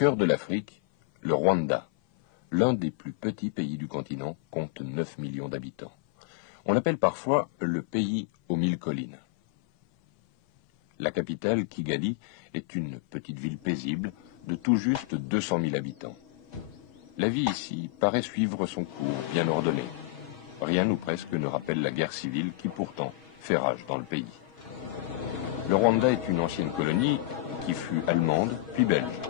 cœur de l'Afrique, le Rwanda, l'un des plus petits pays du continent, compte 9 millions d'habitants. On l'appelle parfois le pays aux 1000 collines. La capitale, Kigali, est une petite ville paisible de tout juste 200 000 habitants. La vie ici paraît suivre son cours bien ordonné. Rien ou presque ne rappelle la guerre civile qui pourtant fait rage dans le pays. Le Rwanda est une ancienne colonie qui fut allemande puis belge.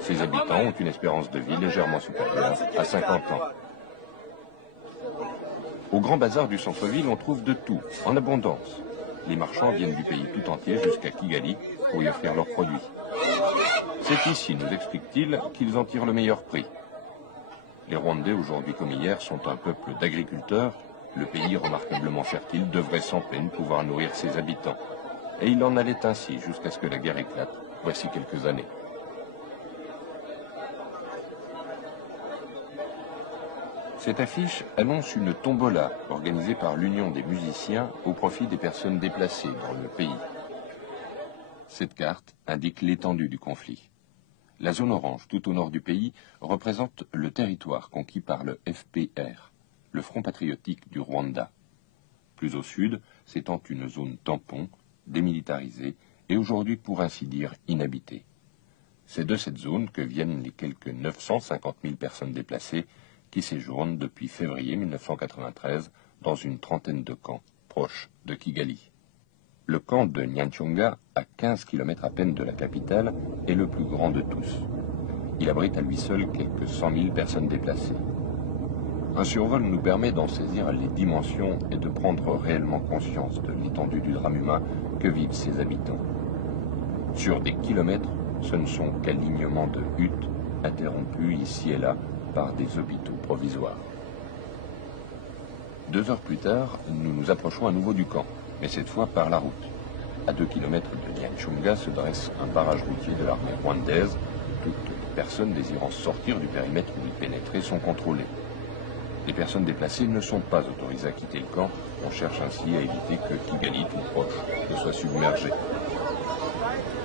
Ses habitants ont une espérance de vie légèrement supérieure à 50 ans. Au grand bazar du centre-ville, on trouve de tout, en abondance. Les marchands viennent du pays tout entier jusqu'à Kigali pour y offrir leurs produits. C'est ici, nous explique-t-il, qu'ils en tirent le meilleur prix. Les Rwandais, aujourd'hui comme hier, sont un peuple d'agriculteurs. Le pays, remarquablement fertile, devrait sans peine pouvoir nourrir ses habitants. Et il en allait ainsi jusqu'à ce que la guerre éclate, voici quelques années. Cette affiche annonce une tombola organisée par l'Union des musiciens au profit des personnes déplacées dans le pays. Cette carte indique l'étendue du conflit. La zone orange, tout au nord du pays, représente le territoire conquis par le FPR, le Front patriotique du Rwanda. Plus au sud s'étend une zone tampon, démilitarisée et aujourd'hui pour ainsi dire inhabitée. C'est de cette zone que viennent les quelques 950 000 personnes déplacées qui séjournent depuis février 1993 dans une trentaine de camps proches de Kigali. Le camp de Nyanchonga, à 15 km à peine de la capitale, est le plus grand de tous. Il abrite à lui seul quelques 100 000 personnes déplacées. Un survol nous permet d'en saisir les dimensions et de prendre réellement conscience de l'étendue du drame humain que vivent ses habitants. Sur des kilomètres, ce ne sont qu'alignements de huttes interrompus ici et là par des hôpitaux provisoires. 2 heures plus tard, nous nous approchons à nouveau du camp, mais cette fois par la route. À 2 km de Nyanchonga se dresse un barrage routier de l'armée rwandaise. Toutes les personnes désirant sortir du périmètre où y pénétrer sont contrôlées. Les personnes déplacées ne sont pas autorisées à quitter le camp. On cherche ainsi à éviter que Kigali, tout proche, ne soit submergé.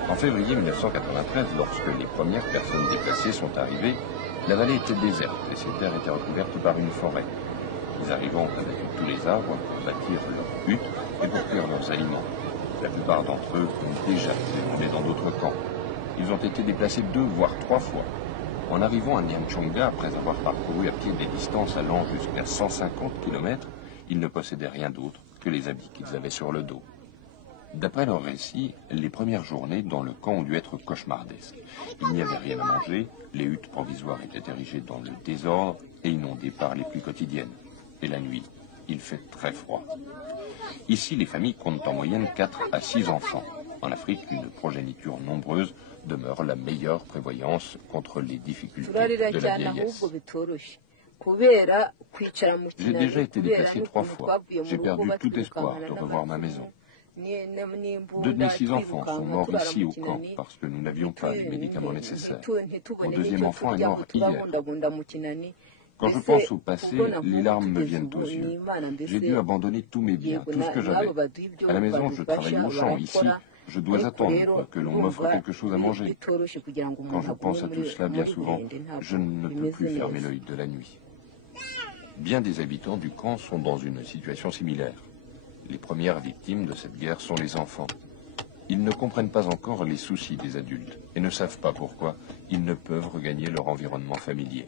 En février 1993, lorsque les premières personnes déplacées sont arrivées, la vallée était déserte et ses terres étaient recouvertes par une forêt. Les arrivants ont abattu tous les arbres pour bâtir leurs huttes et pour cuire leurs aliments. La plupart d'entre eux ont déjà séjourné dans d'autres camps. Ils ont été déplacés 2 voire 3 fois. En arrivant à Nyanchonga, après avoir parcouru à pied des distances allant jusqu'à 150 km, ils ne possédaient rien d'autre que les habits qu'ils avaient sur le dos. D'après leur récit, les premières journées dans le camp ont dû être cauchemardesques. Il n'y avait rien à manger, les huttes provisoires étaient érigées dans le désordre et inondées par les pluies quotidiennes. Et la nuit, il fait très froid. Ici, les familles comptent en moyenne 4 à 6 enfants. En Afrique, une progéniture nombreuse demeure la meilleure prévoyance contre les difficultés de la vieillesse. J'ai déjà été déplacé 3 fois. J'ai perdu tout espoir de revoir ma maison. 2 de mes 6 enfants sont morts ici au camp parce que nous n'avions pas les médicaments nécessaires. Mon 2e enfant est mort hier. Quand je pense au passé, les larmes me viennent aux yeux. J'ai dû abandonner tous mes biens, tout ce que j'avais. À la maison, je travaillais au champ. Ici, je dois attendre que l'on m'offre quelque chose à manger. Quand je pense à tout cela, bien souvent, je ne peux plus fermer l'œil de la nuit. Bien des habitants du camp sont dans une situation similaire. Les premières victimes de cette guerre sont les enfants. Ils ne comprennent pas encore les soucis des adultes et ne savent pas pourquoi ils ne peuvent regagner leur environnement familier.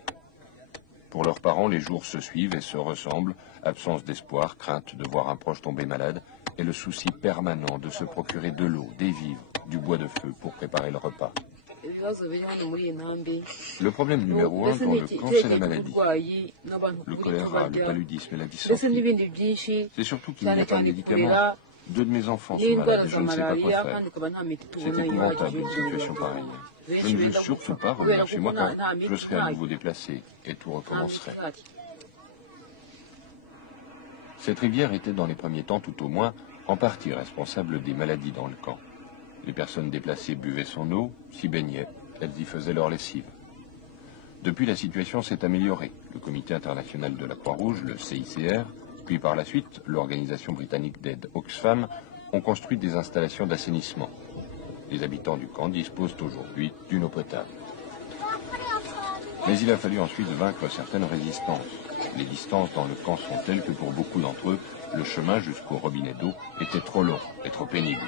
Pour leurs parents, les jours se suivent et se ressemblent, absence d'espoir, crainte de voir un proche tomber malade et le souci permanent de se procurer de l'eau, des vivres, du bois de feu pour préparer le repas. Le problème numéro 1 dans le camp, c'est la maladie. Le choléra, le paludisme et la dysenterie. C'est surtout qu'il n'y a pas de médicaments. 2 de mes enfants sont malades et je ne sais pas quoi faire. C'est épouvantable une situation pareille. Je ne veux surtout pas revenir chez moi car je serai à nouveau déplacé et tout recommencerait. Cette rivière était dans les premiers temps, tout au moins, en partie responsable des maladies dans le camp. Les personnes déplacées buvaient son eau, s'y baignaient, elles y faisaient leur lessive. Depuis, la situation s'est améliorée. Le Comité international de la Croix-Rouge, le CICR, puis par la suite, l'organisation britannique d'aide Oxfam, ont construit des installations d'assainissement. Les habitants du camp disposent aujourd'hui d'une eau potable. Mais il a fallu ensuite vaincre certaines résistances. Les distances dans le camp sont telles que pour beaucoup d'entre eux, le chemin jusqu'au robinet d'eau était trop long et trop pénible.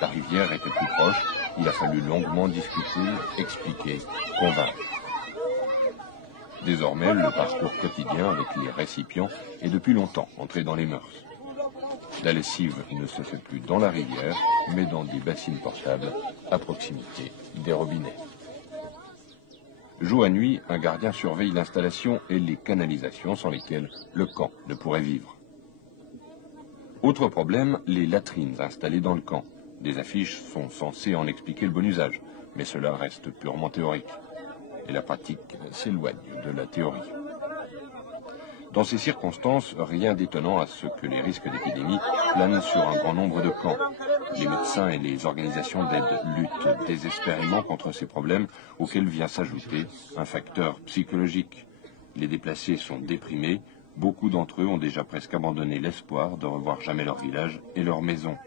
La rivière était plus proche, il a fallu longuement discuter, expliquer, convaincre. Désormais, le parcours quotidien avec les récipients est depuis longtemps entré dans les mœurs. La lessive ne se fait plus dans la rivière, mais dans des bassines portables à proximité des robinets. Jour et nuit, un gardien surveille l'installation et les canalisations sans lesquelles le camp ne pourrait vivre. Autre problème, les latrines installées dans le camp. Des affiches sont censées en expliquer le bon usage, mais cela reste purement théorique. Et la pratique s'éloigne de la théorie. Dans ces circonstances, rien d'étonnant à ce que les risques d'épidémie planent sur un grand nombre de camps. Les médecins et les organisations d'aide luttent désespérément contre ces problèmes auxquels vient s'ajouter un facteur psychologique. Les déplacés sont déprimés, beaucoup d'entre eux ont déjà presque abandonné l'espoir de revoir jamais leur village et leur maison.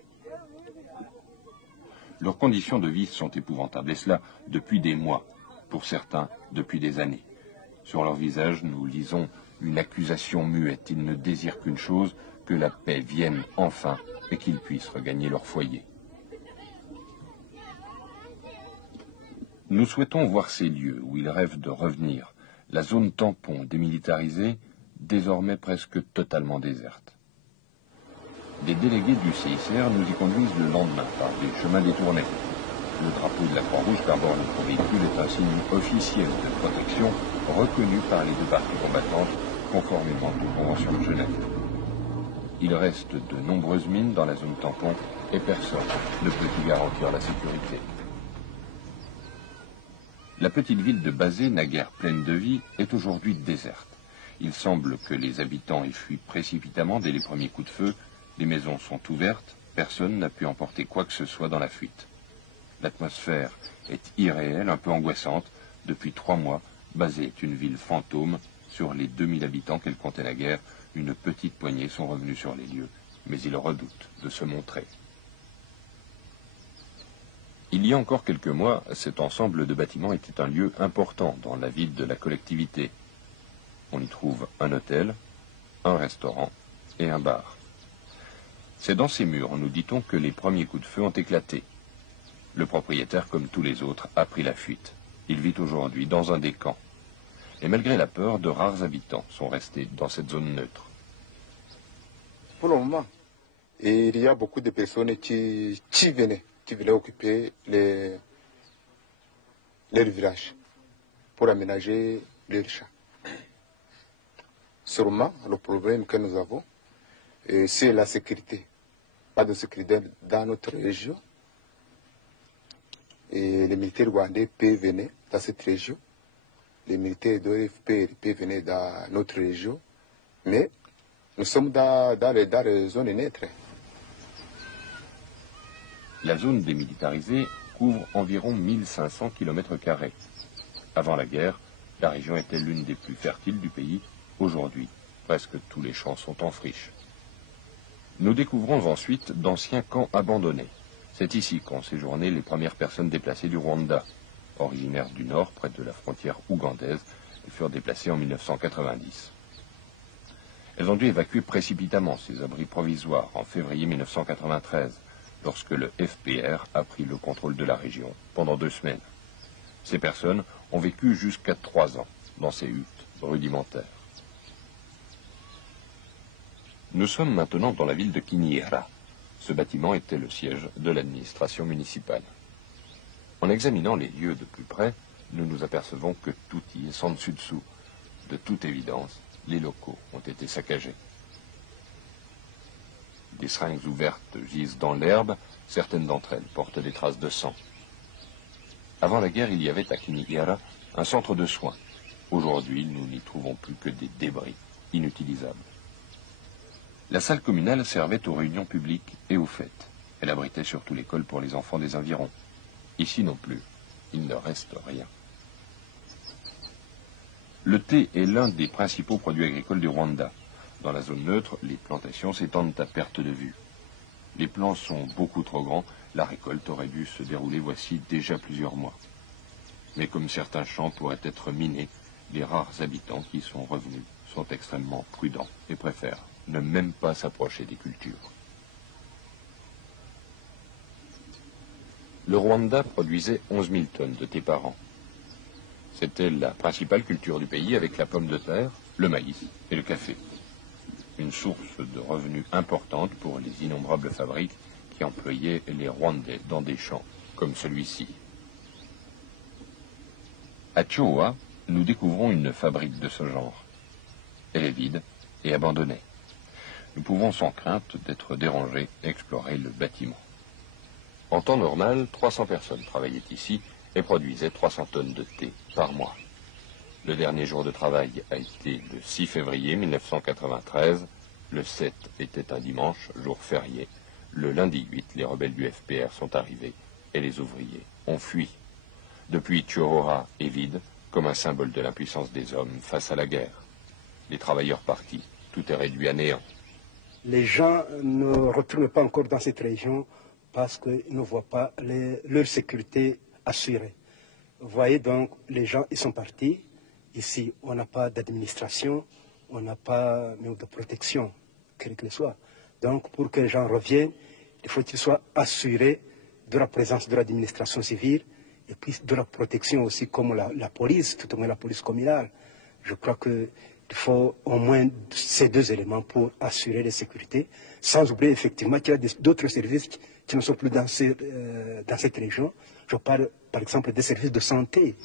Leurs conditions de vie sont épouvantables, et cela depuis des mois, pour certains depuis des années. Sur leur visage, nous lisons une accusation muette. Ils ne désirent qu'une chose, que la paix vienne enfin et qu'ils puissent regagner leur foyer. Nous souhaitons voir ces lieux où ils rêvent de revenir, la zone tampon démilitarisée, désormais presque totalement déserte. Des délégués du CICR nous y conduisent le lendemain par des chemins détournés. Le drapeau de la Croix-Rouge qu'arbore notre véhicule est un signe officiel de protection reconnu par les deux parties combattantes conformément aux conventions de Genève. Il reste de nombreuses mines dans la zone tampon et personne ne peut y garantir la sécurité. La petite ville de Bazé, naguère pleine de vie, est aujourd'hui déserte. Il semble que les habitants aient fui précipitamment dès les premiers coups de feu. Les maisons sont ouvertes, personne n'a pu emporter quoi que ce soit dans la fuite. L'atmosphère est irréelle, un peu angoissante. Depuis 3 mois, Bazé est une ville fantôme. Sur les 2000 habitants qu'elle comptait naguère, une petite poignée sont revenus sur les lieux, mais ils redoutent de se montrer. Il y a encore quelques mois, cet ensemble de bâtiments était un lieu important dans la vie de la collectivité. On y trouve un hôtel, un restaurant et un bar. C'est dans ces murs, nous dit-on, que les premiers coups de feu ont éclaté. Le propriétaire, comme tous les autres, a pris la fuite. Il vit aujourd'hui dans un des camps. Et malgré la peur, de rares habitants sont restés dans cette zone neutre. Pour le moment, il y a beaucoup de personnes qui venaient occuper leur village pour aménager leurs champs. Sûrement, le problème que nous avons, c'est la sécurité. Pas de sécurité dans notre région. Et les militaires rwandais peuvent venir dans cette région. Les militaires de l'OFP peuvent venir dans notre région. Mais nous sommes dans les zones neutres. La zone démilitarisée couvre environ 1500 km². Avant la guerre, la région était l'une des plus fertiles du pays. Aujourd'hui, presque tous les champs sont en friche. Nous découvrons ensuite d'anciens camps abandonnés. C'est ici qu'ont séjourné les premières personnes déplacées du Rwanda. Originaires du nord, près de la frontière ougandaise, elles furent déplacées en 1990. Elles ont dû évacuer précipitamment ces abris provisoires en février 1993, lorsque le FPR a pris le contrôle de la région pendant 2 semaines. Ces personnes ont vécu jusqu'à 3 ans dans ces huttes rudimentaires. Nous sommes maintenant dans la ville de Kiniera. Ce bâtiment était le siège de l'administration municipale. En examinant les lieux de plus près, nous nous apercevons que tout y est sans dessus-dessous. De toute évidence, les locaux ont été saccagés. Des seringues ouvertes gisent dans l'herbe, certaines d'entre elles portent des traces de sang. Avant la guerre, il y avait à Kiniera un centre de soins. Aujourd'hui, nous n'y trouvons plus que des débris inutilisables. La salle communale servait aux réunions publiques et aux fêtes. Elle abritait surtout l'école pour les enfants des environs. Ici non plus, il ne reste rien. Le thé est l'un des principaux produits agricoles du Rwanda. Dans la zone neutre, les plantations s'étendent à perte de vue. Les plants sont beaucoup trop grands, la récolte aurait dû se dérouler voici déjà plusieurs mois. Mais comme certains champs pourraient être minés, les rares habitants qui sont revenus sont extrêmement prudents et préfèrent ne même pas s'approcher des cultures. Le Rwanda produisait 11 000 tonnes de thé par an. C'était la principale culture du pays avec la pomme de terre, le maïs et le café. Une source de revenus importante pour les innombrables fabriques qui employaient les Rwandais dans des champs comme celui-ci. À Choa, nous découvrons une fabrique de ce genre. Elle est vide et abandonnée. Nous pouvons sans crainte d'être dérangés explorer le bâtiment. En temps normal, 300 personnes travaillaient ici et produisaient 300 tonnes de thé par mois. Le dernier jour de travail a été le 6 février 1993. Le 7 était un dimanche, jour férié. Le lundi 8, les rebelles du FPR sont arrivés et les ouvriers ont fui. Depuis, Chorora est vide, comme un symbole de l'impuissance des hommes face à la guerre. Les travailleurs partis, tout est réduit à néant. Les gens ne retournent pas encore dans cette région parce qu'ils ne voient pas leur sécurité assurée. Vous voyez donc, les gens, ils sont partis. Ici, on n'a pas d'administration, on n'a pas même de protection, quelle qu'elle soit. Donc, pour que les gens reviennent, il faut qu'ils soient assurés de la présence de l'administration civile et puis de la protection aussi, comme la police, tout au moins la police communale. Je crois qu'il faut au moins ces deux éléments pour assurer la sécurité, sans oublier effectivement qu'il y a d'autres services qui ne sont plus dans cette région. Je parle par exemple des services de santé.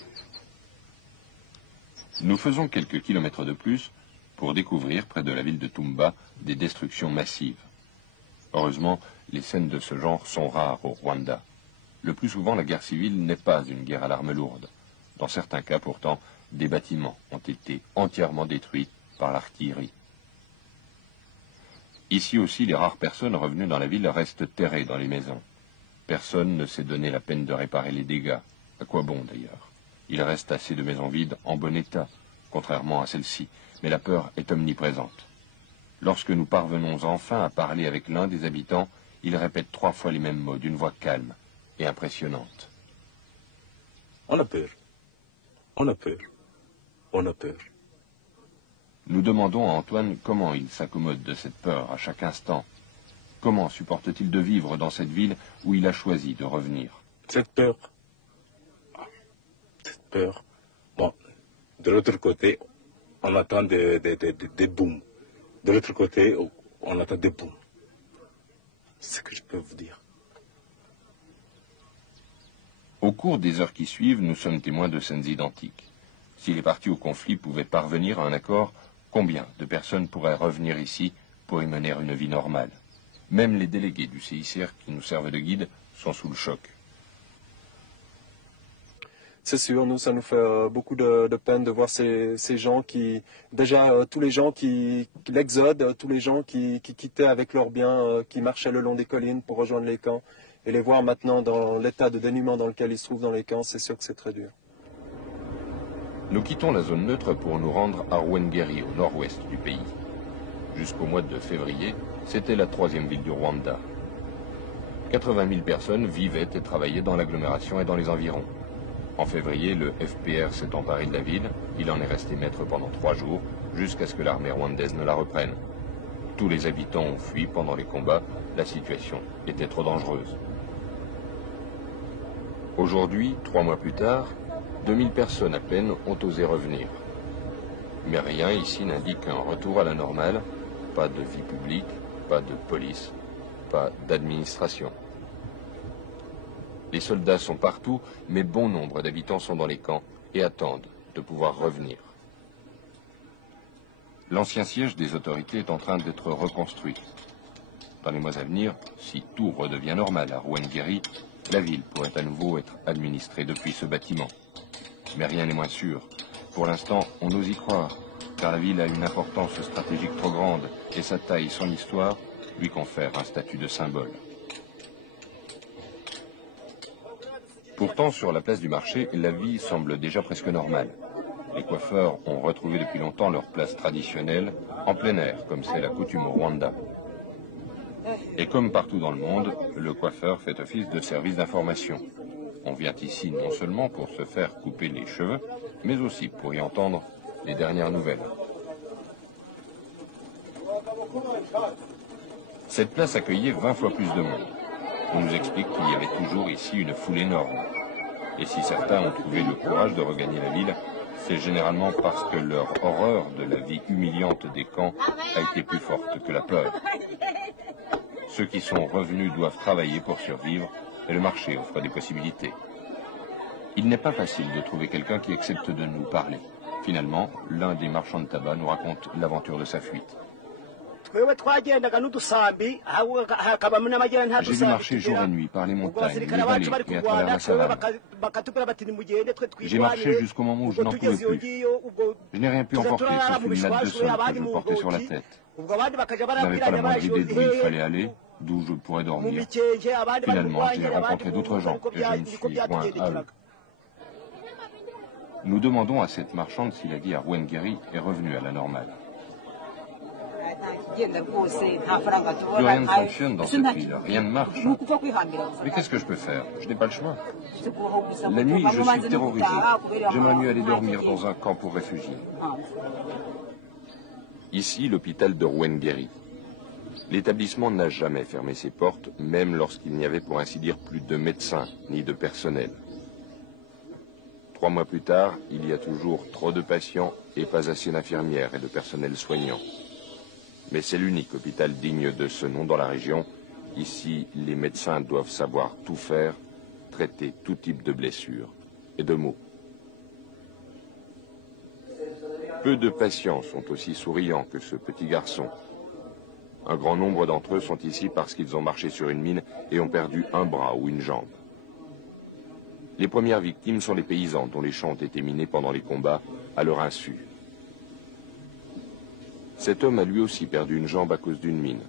Nous faisons quelques kilomètres de plus pour découvrir, près de la ville de Tumba, des destructions massives. Heureusement, les scènes de ce genre sont rares au Rwanda. Le plus souvent, la guerre civile n'est pas une guerre à l'arme lourde. Dans certains cas, pourtant, des bâtiments ont été entièrement détruits par l'artillerie. Ici aussi, les rares personnes revenues dans la ville restent terrées dans les maisons. Personne ne s'est donné la peine de réparer les dégâts. À quoi bon, d'ailleurs? Il reste assez de maisons vides en bon état, contrairement à celle-ci, mais la peur est omniprésente. Lorsque nous parvenons enfin à parler avec l'un des habitants, il répète 3 fois les mêmes mots d'une voix calme et impressionnante. On a peur. On a peur. On a peur. Nous demandons à Antoine comment il s'accommode de cette peur à chaque instant. Comment supporte-t-il de vivre dans cette ville où il a choisi de revenir? Cette peur. Bon, de l'autre côté, on attend des booms. De l'autre côté, on attend des booms. C'est ce que je peux vous dire. Au cours des heures qui suivent, nous sommes témoins de scènes identiques. Si les parties au conflit pouvaient parvenir à un accord, combien de personnes pourraient revenir ici pour y mener une vie normale? Même les délégués du CICR qui nous servent de guide sont sous le choc. C'est sûr, nous, ça nous fait beaucoup de peine de voir ces gens qui, déjà tous les gens l'exode, tous les gens qui quittaient avec leurs biens, qui marchaient le long des collines pour rejoindre les camps, et les voir maintenant dans l'état de dénuement dans lequel ils se trouvent dans les camps, c'est sûr que c'est très dur. Nous quittons la zone neutre pour nous rendre à Ruhengeri, au nord-ouest du pays. Jusqu'au mois de février, c'était la 3e ville du Rwanda. 80 000 personnes vivaient et travaillaient dans l'agglomération et dans les environs. En février, le FPR s'est emparé de la ville. Il en est resté maître pendant 3 jours, jusqu'à ce que l'armée rwandaise ne la reprenne. Tous les habitants ont fui pendant les combats. La situation était trop dangereuse. Aujourd'hui, 3 mois plus tard, 2000 personnes à peine ont osé revenir. Mais rien ici n'indique un retour à la normale. Pas de vie publique, pas de police, pas d'administration. Les soldats sont partout, mais bon nombre d'habitants sont dans les camps et attendent de pouvoir revenir. L'ancien siège des autorités est en train d'être reconstruit. Dans les mois à venir, si tout redevient normal à Ruhengeri, la ville pourrait à nouveau être administrée depuis ce bâtiment. Mais rien n'est moins sûr. Pour l'instant, on ose y croire, car la ville a une importance stratégique trop grande et sa taille et son histoire lui confèrent un statut de symbole. Pourtant, sur la place du marché, la vie semble déjà presque normale. Les coiffeurs ont retrouvé depuis longtemps leur place traditionnelle, en plein air, comme c'est la coutume au Rwanda. Et comme partout dans le monde, le coiffeur fait office de service d'information. On vient ici non seulement pour se faire couper les cheveux, mais aussi pour y entendre les dernières nouvelles. Cette place accueillait 20 fois plus de monde. On nous explique qu'il y avait toujours ici une foule énorme. Et si certains ont trouvé le courage de regagner la ville, c'est généralement parce que leur horreur de la vie humiliante des camps a été plus forte que la peur. Ceux qui sont revenus doivent travailler pour survivre et le marché offre des possibilités. Il n'est pas facile de trouver quelqu'un qui accepte de nous parler. Finalement, l'un des marchands de tabac nous raconte l'aventure de sa fuite. J'ai dû marcher jour et nuit par les montagnes, les vallées et à travers la savane. J'ai marché jusqu'au moment où je n'en pouvais plus. Je n'ai rien pu emporter, sauf une latte de sol que je portais sur la tête. Je n'avais pas la moindre idée d'où il fallait aller, d'où je pourrais dormir. Finalement, j'ai rencontré d'autres gens et je me suis joint à eux. Nous demandons à cette marchande si la vie à Rwengeri est revenue à la normale. Plus rien ne fonctionne dans cette ville, rien ne marche. Mais qu'est-ce que je peux faire? Je n'ai pas le choix. La nuit, je suis terrorisé. J'aimerais mieux aller dormir dans un camp pour réfugiés. Ici, l'hôpital de Rwengeri. L'établissement n'a jamais fermé ses portes, même lorsqu'il n'y avait pour ainsi dire plus de médecins ni de personnel. 3 mois plus tard, il y a toujours trop de patients et pas assez d'infirmières et de personnel soignant. Mais c'est l'unique hôpital digne de ce nom dans la région. Ici, les médecins doivent savoir tout faire, traiter tout type de blessures et de maux. Peu de patients sont aussi souriants que ce petit garçon. Un grand nombre d'entre eux sont ici parce qu'ils ont marché sur une mine et ont perdu un bras ou une jambe. Les premières victimes sont les paysans dont les champs ont été minés pendant les combats à leur insu. Cet homme a lui aussi perdu une jambe à cause d'une mine.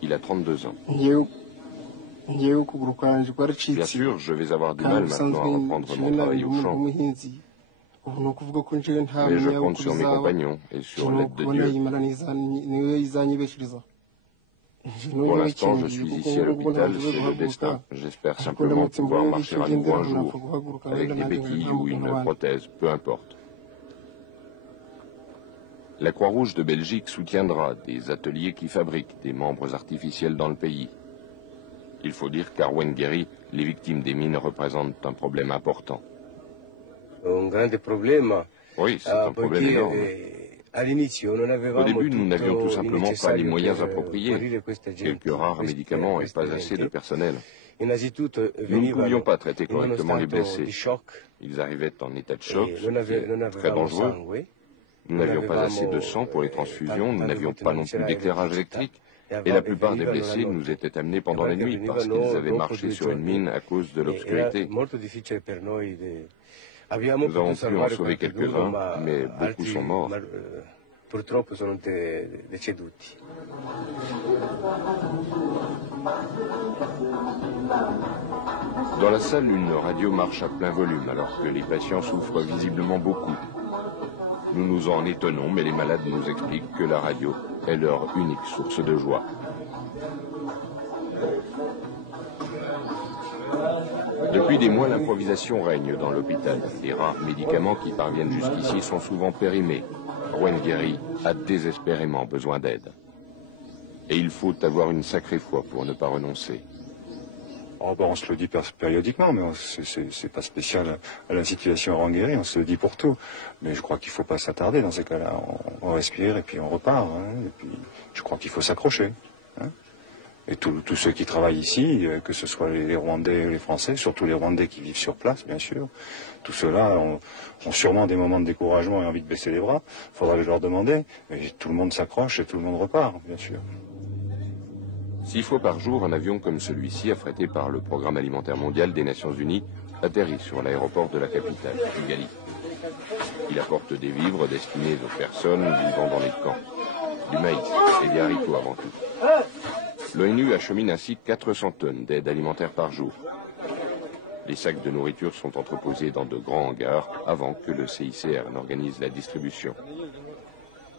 Il a 32 ans. Bien sûr, je vais avoir du mal maintenant à reprendre mon travail au champ. Mais je compte sur mes compagnons et sur l'aide de Dieu. Pour l'instant, je suis ici à l'hôpital, c'est le destin. J'espère simplement pouvoir marcher à nouveau un jour, avec des béquilles ou une prothèse, peu importe. La Croix-Rouge de Belgique soutiendra des ateliers qui fabriquent des membres artificiels dans le pays. Il faut dire qu'à Rwengeri, les victimes des mines représentent un problème important. Oui, c'est un problème énorme. Au début, nous n'avions tout simplement pas les moyens appropriés, quelques rares médicaments et pas assez de personnel. Nous ne pouvions pas traiter correctement les blessés. Ils arrivaient en état de choc, c'était très dangereux. Nous n'avions pas assez de sang pour les transfusions, nous n'avions pas non plus d'éclairage électrique. Et la plupart des blessés nous étaient amenés pendant la nuit parce qu'ils avaient marché sur une mine à cause de l'obscurité. Nous avons pu en sauver quelques-uns, mais beaucoup sont morts. Dans la salle, une radio marche à plein volume alors que les patients souffrent visiblement beaucoup. Nous nous en étonnons, mais les malades nous expliquent que la radio est leur unique source de joie. Depuis des mois, l'improvisation règne dans l'hôpital. Les rares médicaments qui parviennent jusqu'ici sont souvent périmés. Rwengeri a désespérément besoin d'aide. Et il faut avoir une sacrée foi pour ne pas renoncer. Oh ben on se le dit périodiquement, mais c'est pas spécial à la situation à Rwengeri, on se le dit pour tout. Mais je crois qu'il faut pas s'attarder dans ces cas-là. On respire et puis on repart. Hein, et puis je crois qu'il faut s'accrocher. Hein. Et tous ceux qui travaillent ici, que ce soit les Rwandais ou les Français, surtout les Rwandais qui vivent sur place, bien sûr, tous ceux-là ont sûrement des moments de découragement et envie de baisser les bras. Il faudra leur demander. Mais tout le monde s'accroche et tout le monde repart, bien sûr. 6 fois par jour, un avion comme celui-ci, affrété par le Programme alimentaire mondial des Nations Unies, atterrit sur l'aéroport de la capitale, Kigali. Il apporte des vivres destinés aux personnes vivant dans les camps. Du maïs et des haricots avant tout. L'ONU achemine ainsi 400 tonnes d'aide alimentaire par jour. Les sacs de nourriture sont entreposés dans de grands hangars avant que le CICR n'organise la distribution.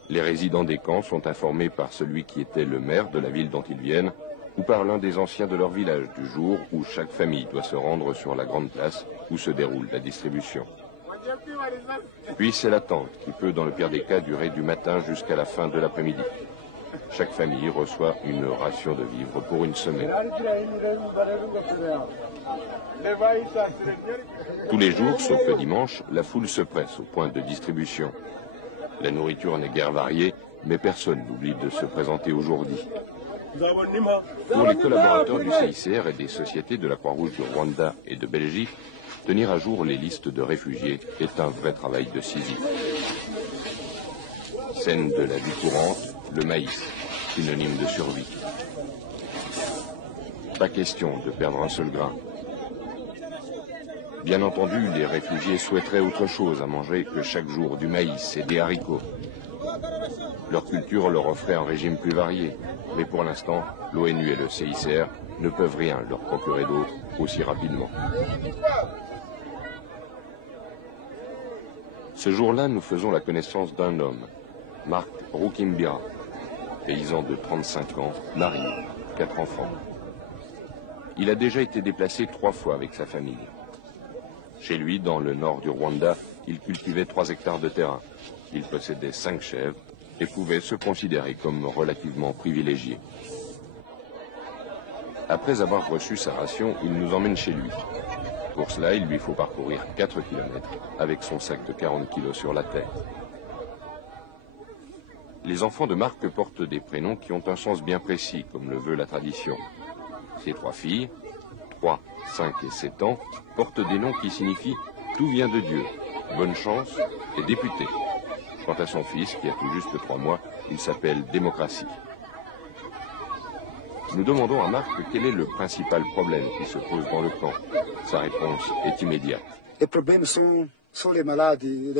Les résidents des camps sont informés par celui qui était le maire de la ville dont ils viennent ou par l'un des anciens de leur village du jour où chaque famille doit se rendre sur la grande place où se déroule la distribution. Puis c'est l'attente qui peut, dans le pire des cas, durer du matin jusqu'à la fin de l'après-midi. Chaque famille reçoit une ration de vivres pour une semaine. Tous les jours, sauf le dimanche, la foule se presse au point de distribution. La nourriture n'est guère variée, mais personne n'oublie de se présenter aujourd'hui. Pour les collaborateurs du CICR et des sociétés de la Croix-Rouge de Rwanda et de Belgique, tenir à jour les listes de réfugiés est un vrai travail de Sisyphe. Scène de la vie courante, le maïs, synonyme de survie. Pas question de perdre un seul grain. Bien entendu, les réfugiés souhaiteraient autre chose à manger que chaque jour du maïs et des haricots. Leur culture leur offrait un régime plus varié, mais pour l'instant, l'ONU et le CICR ne peuvent rien leur procurer d'autre aussi rapidement. Ce jour-là, nous faisons la connaissance d'un homme, Marc Rukimbira, paysan de 35 ans, marié, 4 enfants. Il a déjà été déplacé 3 fois avec sa famille. Chez lui, dans le nord du Rwanda, il cultivait 3 hectares de terrain. Il possédait 5 chèvres et pouvait se considérer comme relativement privilégié. Après avoir reçu sa ration, il nous emmène chez lui. Pour cela, il lui faut parcourir 4 km avec son sac de 40 kg sur la tête. Les enfants de Marc portent des prénoms qui ont un sens bien précis, comme le veut la tradition. Ses 3 filles, 3, 5 et 7 ans, portent des noms qui signifient « tout vient de Dieu »,« bonne chance » et « député ». Quant à son fils, qui a tout juste 3 mois, il s'appelle « démocratie ». Nous demandons à Marc quel est le principal problème qui se pose dans le camp. Sa réponse est immédiate. Les problèmes sont les maladies,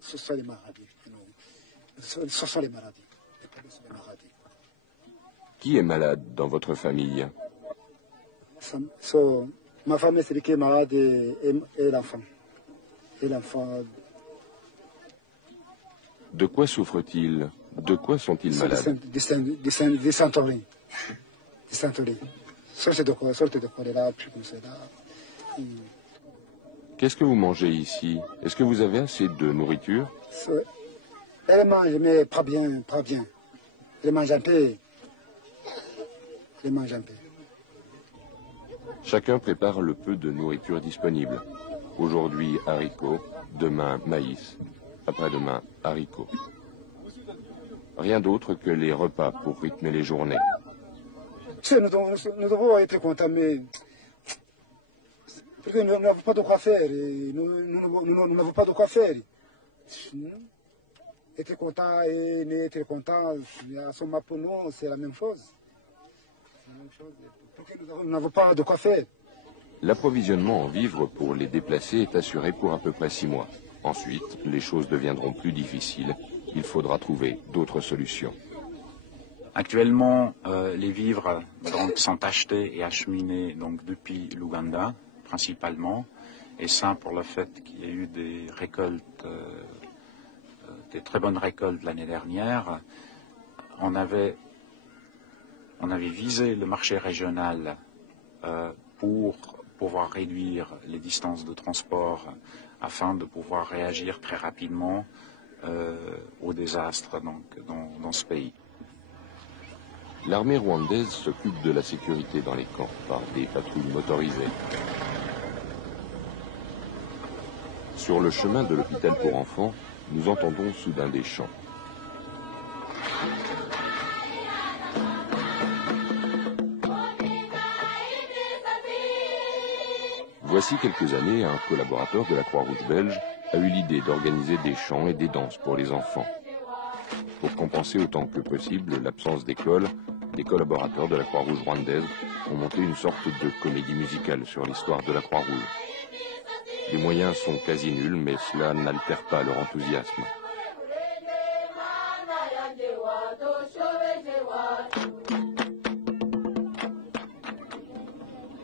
ce sont les maladies. Ce sont les maladies. Qui est malade dans votre famille? Ma femme est qui est malade et l'enfant. De quoi souffre-t-il? De quoi sont-ils malades? Dysenterie. Sorte de choléra, puis comme ça. Qu'est-ce que vous mangez ici? Est-ce que vous avez assez de nourriture? Elle mange, mais pas bien. Elle mange un peu. Chacun prépare le peu de nourriture disponible. Aujourd'hui, haricots, demain, maïs, après-demain, haricots. Rien d'autre que les repas pour rythmer les journées. Nous devons être contents, mais parce que nous n'avons pas de quoi faire. Nous n'avons pas de quoi faire. Être content et n'être content, à ce moment pour nous, c'est la même chose. Parce que nous n'avons pas de quoi faire. L'approvisionnement en vivres pour les déplacés est assuré pour à peu près 6 mois. Ensuite, les choses deviendront plus difficiles. Il faudra trouver d'autres solutions. Actuellement, les vivres donc, sont achetés et acheminés donc, depuis l'Ouganda, principalement. Et ça pour le fait qu'il y a eu des récoltes, des très bonnes récoltes l'année dernière. On avait visé le marché régional pour pouvoir réduire les distances de transport afin de pouvoir réagir très rapidement au désastre donc, dans ce pays. L'armée rwandaise s'occupe de la sécurité dans les camps par des patrouilles motorisées. Sur le chemin de l'hôpital pour enfants, nous entendons soudain des chants. Voici quelques années, un collaborateur de la Croix-Rouge belge a eu l'idée d'organiser des chants et des danses pour les enfants. Pour compenser autant que possible l'absence d'école, les collaborateurs de la Croix-Rouge rwandaise ont monté une sorte de comédie musicale sur l'histoire de la Croix-Rouge. Les moyens sont quasi nuls, mais cela n'altère pas leur enthousiasme.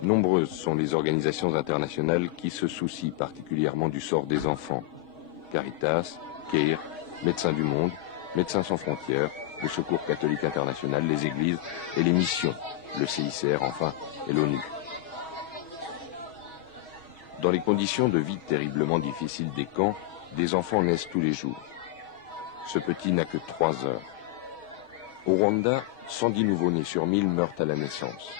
Nombreuses sont les organisations internationales qui se soucient particulièrement du sort des enfants. Caritas, CARE, Médecins du Monde, Médecins sans frontières, le Secours catholique international, les églises et les missions, le CICR enfin et l'ONU. Dans les conditions de vie terriblement difficiles des camps, des enfants naissent tous les jours. Ce petit n'a que 3 heures. Au Rwanda, 110 nouveau-nés sur 1000 meurent à la naissance.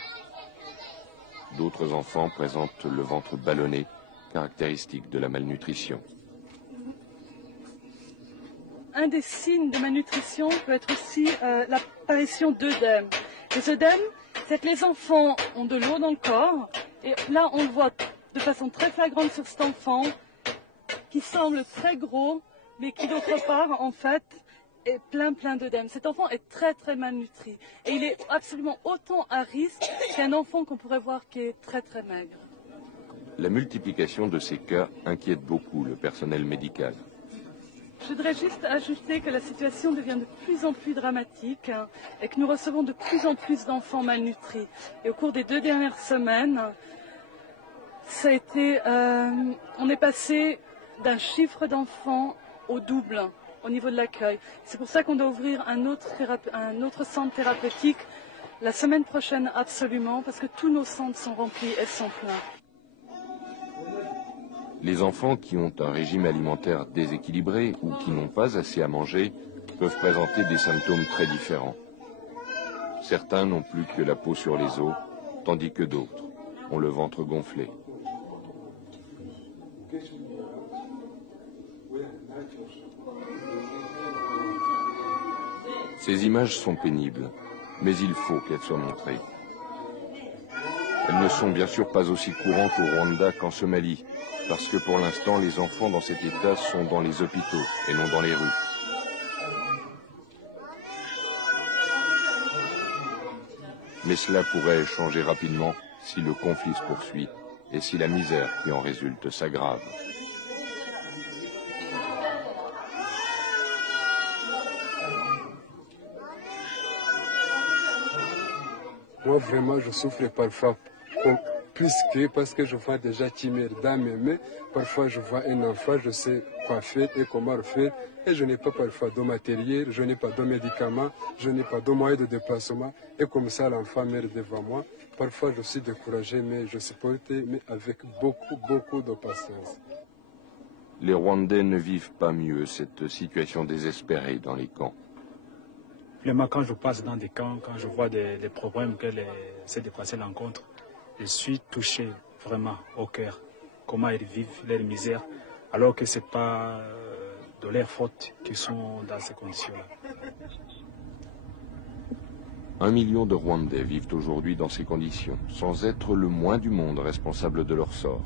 D'autres enfants présentent le ventre ballonné, caractéristique de la malnutrition. Un des signes de malnutrition peut être aussi l'apparition d'œdèmes. Les œdèmes, c'est que les enfants ont de l'eau dans le corps, et là on le voit de façon très flagrante sur cet enfant, qui semble très gros, mais qui d'autre part, en fait, est plein d'œdèmes. Cet enfant est très malnutri, et il est absolument autant à risque qu'un enfant qu'on pourrait voir qui est très maigre. La multiplication de ces cas inquiète beaucoup le personnel médical. Je voudrais juste ajouter que la situation devient de plus en plus dramatique et que nous recevons de plus en plus d'enfants malnutris. Et au cours des 2 dernières semaines, ça a été, on est passé d'un chiffre d'enfants au double au niveau de l'accueil. C'est pour ça qu'on doit ouvrir un autre centre thérapeutique la semaine prochaine absolument, parce que tous nos centres sont remplis et sont pleins. Les enfants qui ont un régime alimentaire déséquilibré ou qui n'ont pas assez à manger peuvent présenter des symptômes très différents. Certains n'ont plus que la peau sur les os, tandis que d'autres ont le ventre gonflé. Ces images sont pénibles, mais il faut qu'elles soient montrées. Elles ne sont bien sûr pas aussi courantes au Rwanda qu'en Somalie, parce que pour l'instant, les enfants dans cet état sont dans les hôpitaux et non dans les rues. Mais cela pourrait changer rapidement si le conflit se poursuit et si la misère qui en résulte s'aggrave. Moi, vraiment, je souffre parfois, plus que parce que je vois déjà timide dans mes mains. Parfois, je vois un enfant, je sais quoi faire et comment le faire. Et je n'ai pas parfois de matériel, je n'ai pas de médicaments, je n'ai pas de moyens de déplacement. Et comme ça, l'enfant meurt devant moi. Parfois, je suis découragé, mais je supporte, mais avec beaucoup de patience. Les Rwandais ne vivent pas mieux cette situation désespérée dans les camps. Vraiment, quand je passe dans des camps, quand je vois des problèmes que ces déplacés rencontrent, je suis touché vraiment au cœur. Comment ils vivent leur misère, alors que ce n'est pas de leur faute qu'ils sont dans ces conditions-là. 1 million de Rwandais vivent aujourd'hui dans ces conditions, sans être le moins du monde responsable de leur sort.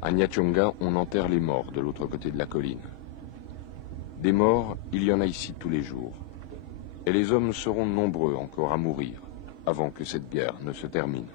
À Nyacyonga, on enterre les morts de l'autre côté de la colline. Des morts, il y en a ici tous les jours. Et les hommes seront nombreux encore à mourir avant que cette guerre ne se termine.